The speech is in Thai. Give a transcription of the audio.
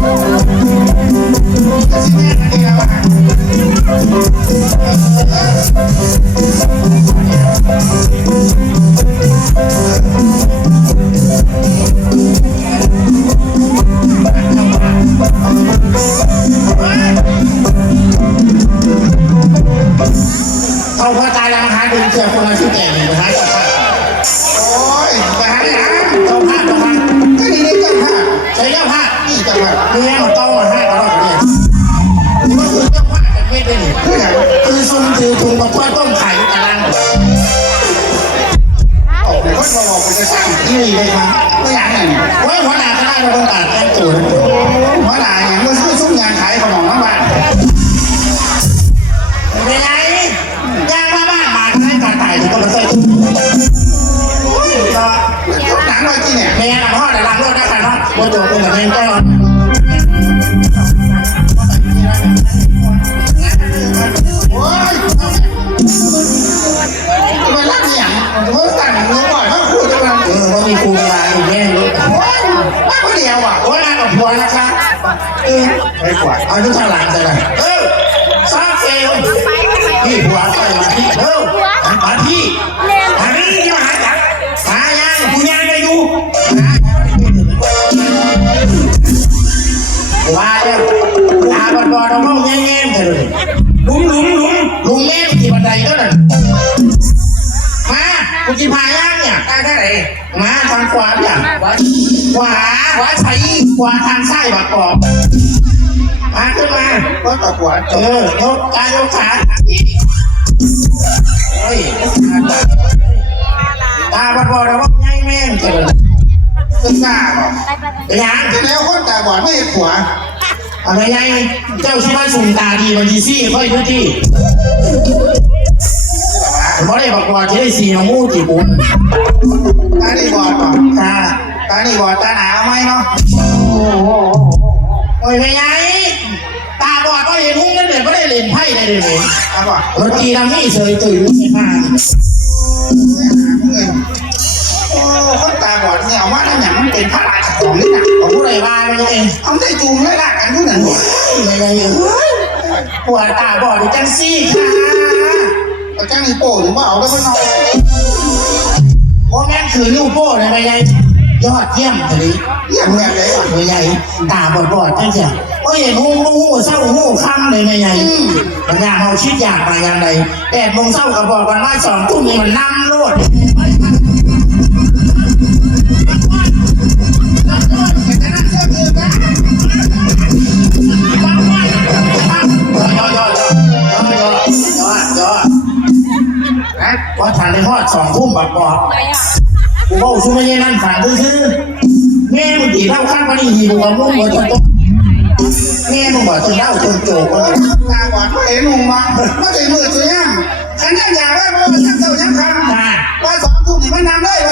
เขาพอตายแล้วนะคะดึงเชือกคนละชื่อแก่หนึ่งนะคะโอ้ยไปหาที่ไหนเจ้าภาพเจ้าภาพก็นี่นี่เจ้าภาพใช่เจ้าภาพนี่เจ้าภาพเนี่ยมันต้องมาให้เราเนี่ยมันคือเจ้าภาพแต่ไม่ได้เนี่ยคือซุ่มถือถุงกับถ้วยต้มไข่ตารางโอ้โหคนมาบอกเป็นจะสร้างที่นี่เลยครับไม่อยากเนี่ยว่าหัวหน้าคณะเราต้องการแจ้งตัวหัวหน้าอย่างเมื่อซุ่มยางขายขนมน้ำบ้านเป็นไงย่างมาบ้านมาให้การตายถึงก็มาใส่ก็หนังมาที่เนี่ยเมียหนังห่อแต่หลังรถได้ขนาดโมโจเป็นแบบนี้ก็โอ้ยมันรักอย่างมันสั่งเนื้อก่อนเขาพูดจะมาว่ามีครูมาอยู่แน่เลยโอ้ยมากกว่าเดียวอ่ะโอ้ยนางกับผัวนะคะไม่กว่าเอาทุกทางหลังเลยสร้างเซลพี่ผัวใส่มาที่มาที่มาที่ที่มาหาจักหายังกูยังไม่อยู่ว่าเด้อตาบอดเราเมาแง่ๆเลยลุงแม่ที่บันไดก็นั่นมากูจีพาย่างเนี่ยได้เท่าไหร่มาทางขวาอย่างขวาใช้ขวาทางซ้ายบักกอกมาขึ้นมาก็ตะขวายกกายยกขาเฮ้ยตาบอดเราว่าง่ายแม่งเถอะขึ้นหน้าบอกเป็นยังที่แล้วคนตาบอดไม่เห็นขวาอะไรไงเจ้าชิมาสุ่มตาดีมันดีซี่ค่อยพื้นที่เพราะได้บอกว่าจะได้สีน้ำมูกจีบุญตาดีบอดป่ะตาดีบอดตาหนาวไหมเนาะโอ้ยไม่ไงตาบอดก็เห็นหุ้งนั่นเลยก็ได้เล่นไพ่ได้เลยตาบอดรถกีดังนี่เฉยตื่นไม่มาโอ้คนตาบอดเนี่ยเอาว่าได้อย่างมันเป็นพระราชของนี่นะของผู้ใดมาไม่ใช่เอาได้จูงได้ละกันทุกนั้นไม่ใช่ปวดตาบอดจังซี่ค่ะแต่จังนี่โป้หรือว่าเอาได้ไม่เอาเพราะแม่นคือลูกโป้เลยไม่ใช่ยอดเยี่ยมเลยเยี่ยมแบบไหนไม่ใช่ตาบอดจังเสียโอ้ยหูเศร้าหูค่ำเลยไม่ใช่ปัญญาเขาชิดอยากมาอย่างไร8 โมงเศร้ากับบอกกันว่า2 ทุ่มนี่มันนั่งโลดว่าทานในทอด2 ทุ่มบักบอกกูบอกช่วยไม่นั่นฝันซื้อแม่มึงตีเล่าข้างวันนี้หิวกับมึงหัวจนโตแม่มึงบอกจะเล่าจนโจกเลยตาบอดก็เห็นมึงมาไม่ใช่มือจะย่ำฉันยังอยากว่ามันยังเศร้ายังคำว่า2 ทุ่มนี่มันนำได้ไหม